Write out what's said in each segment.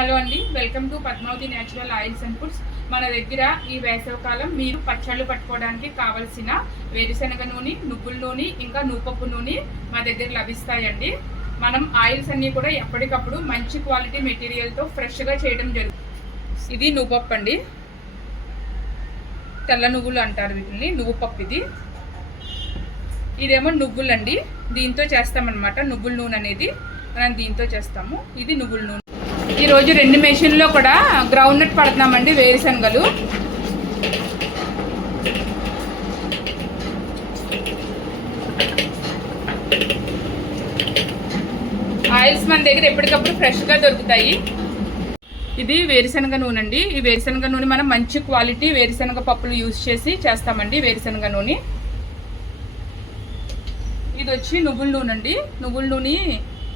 Hello అండి, welcome to Padmavati natural oils and foods. మన దగ్గర ఈ వేసవికాలం మీరు పచ్చళ్ళు పట్టుకోవడానికి కావలసిన వేరుశనగ నూనె, నువ్వుల నూనె, ఇంకా నూపప్పు నూనె మా దగ్గర లభిస్తాయండి. మనం ఆయిల్స్ అన్నీ కూడా ఎప్పటికప్పుడు మంచి క్వాలిటీ మెటీరియల్తో ఫ్రెష్గా చేయడం జరుగుతుంది. ఇది నువ్వుపప్పు అండి, తెల్ల నువ్వులు అంటారు వీటిని, నువ్వుపప్పు. ఇదేమో నువ్వులు అండి, దీంతో చేస్తామన్నమాట. నువ్వుల నూనె అనేది మనం దీంతో చేస్తాము. ఇది నువ్వుల నూనె. ఈరోజు 2 మెషిన్లో కూడా గ్రౌండ్ నట్ పడుతున్నామండి, వేరుశనగలు. ఆయిల్స్ మన దగ్గర ఎప్పటికప్పుడు ఫ్రెష్గా దొరుకుతాయి. ఇది వేరుశనగ నూనె అండి. ఈ వేరుశనగ నూనె మనం మంచి క్వాలిటీ వేరుశనగ పప్పులు యూజ్ చేసి చేస్తామండి. వేరుశనగ నూనె. ఇది వచ్చి నువ్వుల నూనె అండి. నువ్వుల నూనె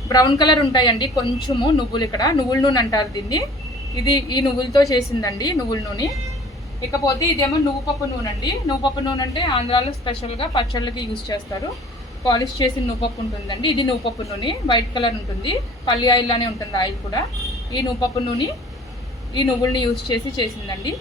బ్రౌన్ కలర్ ఉంటాయండి కొంచెము నువ్వులు. ఇక్కడ నువ్వుల నూనె అంటారు దీన్ని. ఇది ఈ నువ్వులతో చేసిందండి నువ్వుల నూనె. ఇకపోతే ఇదేమో నువ్వుపప్పు నూనె అండి. నువ్వుపప్పు నూనె అంటే ఆంధ్రాలో స్పెషల్గా పచ్చళ్ళకి యూజ్ చేస్తారు. పాలిష్ చేసిన నువ్వుపప్పు ఉంటుందండి. ఇది నువ్వుపప్పు నూనె, వైట్ కలర్ ఉంటుంది. పల్లి ఆయిల్ లానే ఉంటుంది ఆయిల్ కూడా. ఈ నువ్వుపప్పు నూనె ఈ నువ్వుల్ని యూజ్ చేసి చేసిందండి.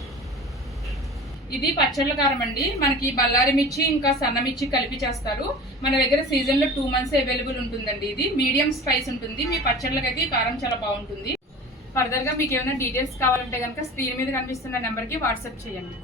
ఇది పచ్చళ్ళ కారం అండి. మనకి బల్లారి మిర్చి ఇంకా సన్న మిర్చి కలిపి చేస్తారు. మన దగ్గర సీజన్లో 2 months అవైలబుల్ ఉంటుందండి. ఇది మీడియం స్పైస్ ఉంటుంది. మీ పచ్చళ్ళకైతే కారం చాలా బాగుంటుంది. ఫర్దర్గా మీకు ఏమైనా డీటెయిల్స్ కావాలంటే కనుక స్క్రీన్ మీద కనిపిస్తున్న నెంబర్కి వాట్సాప్ చేయండి.